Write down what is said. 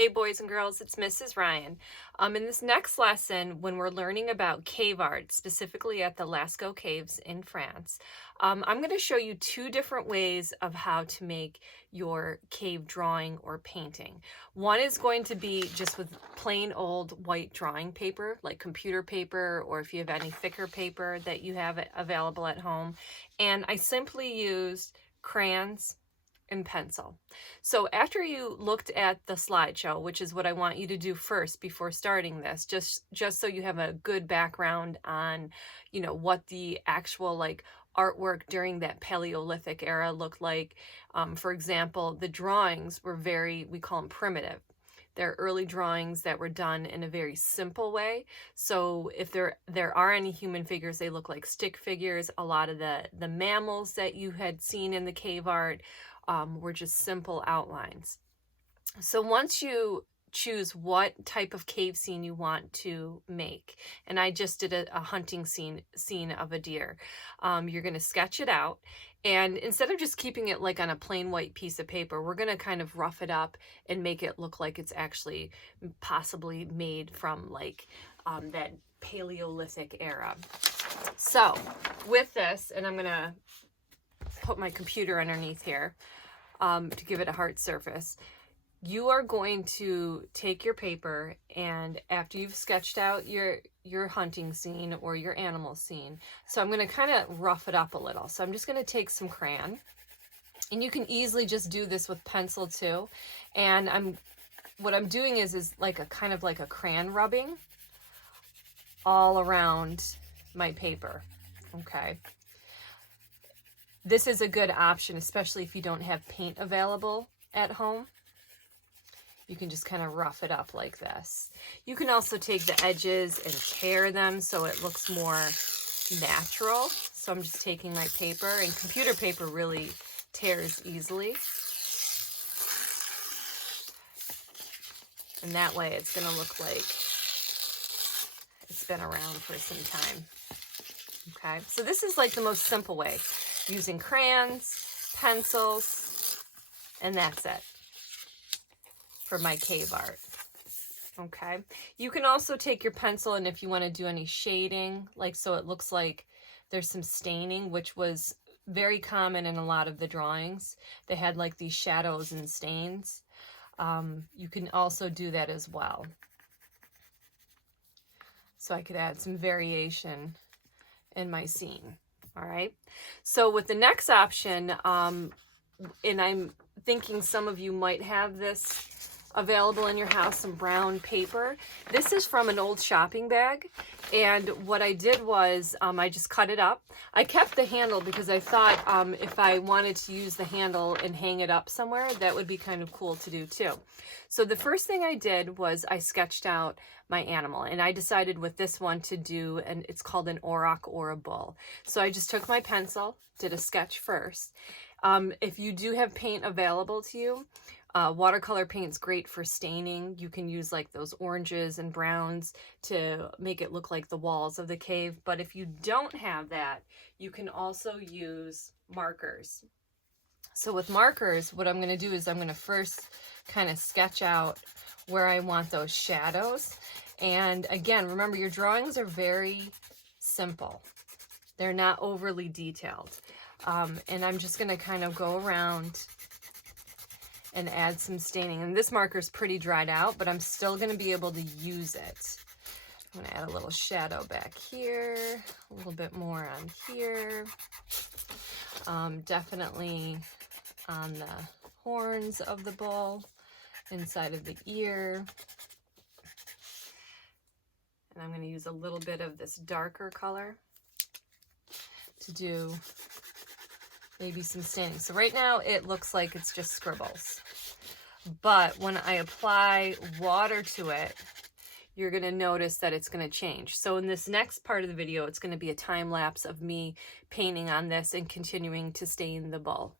Hey boys and girls, it's Mrs. Ryan. In this next lesson, when we're learning about cave art, specifically at the Lascaux Caves in France, I'm going to show you two different ways of how to make your cave drawing or painting. One is going to be just with plain old white drawing paper, like computer paper, or if you have any thicker paper that you have available at home. And I simply used crayons and pencil. So after you looked at the slideshow, which is what I want you to do first before starting this, just so you have a good background on, what the actual artwork during that Paleolithic era looked like. For example, the drawings were we call them primitive. They're early drawings that were done in a very simple way. So if there are any human figures, they look like stick figures. A lot of the mammals that you had seen in the cave art were just simple outlines. So once you choose what type of cave scene you want to make, and I just did a hunting scene of a deer, you're going to sketch it out, and instead of just keeping it like on a plain white piece of paper, we're going to kind of rough it up and make it look like it's actually possibly made from that Paleolithic era. So with this, and I'm going to put my computer underneath here to give it a hard surface. You are going to take your paper, and after you've sketched out your hunting scene or your animal scene, so I'm going to kind of rough it up a little. So I'm just going to take some crayon, and you can easily just do this with pencil too. And what I'm doing is like a kind of like a crayon rubbing all around my paper. Okay. This is a good option, especially if you don't have paint available at home. You can just kind of rough it up like this. You can also take the edges and tear them so it looks more natural. So I'm just taking my paper, and computer paper really tears easily. And that way it's going to look like it's been around for some time. Okay, so this is like the most simple way, using crayons, pencils, and that's it for my cave art. Okay, you can also take your pencil, and if you want to do any shading, so it looks like there's some staining, which was very common in a lot of the drawings. They had like these shadows and stains. You can also do that as well. So I could add some variation in my scene. All right, so with the next option, and I'm thinking some of you might have this available in your house, some brown paper. This is from an old shopping bag, and what I did was I just cut it up. I kept the handle because I thought if I wanted to use the handle and hang it up somewhere, that would be kind of cool to do too. So the first thing I did was I sketched out my animal, and I decided with this one to do, and it's called an auroch or a bull. So I just took my pencil, did a sketch first. If you do have paint available to you, watercolor paint's great for staining. You can use like those oranges and browns to make it look like the walls of the cave. But if you don't have that, you can also use markers. So with markers, what I'm going to do is I'm going to first kind of sketch out where I want those shadows. And again, remember, your drawings are very simple. They're not overly detailed. And I'm just going to kind of go around and add some staining. And this marker is pretty dried out, but I'm still going to be able to use it. I'm going to add a little shadow back here, a little bit more on here. Definitely on the horns of the bull, inside of the ear. And I'm going to use a little bit of this darker color to do maybe some staining. So right now it looks like it's just scribbles. But when I apply water to it, you're going to notice that it's going to change. So in this next part of the video, it's going to be a time lapse of me painting on this and continuing to stain the bull.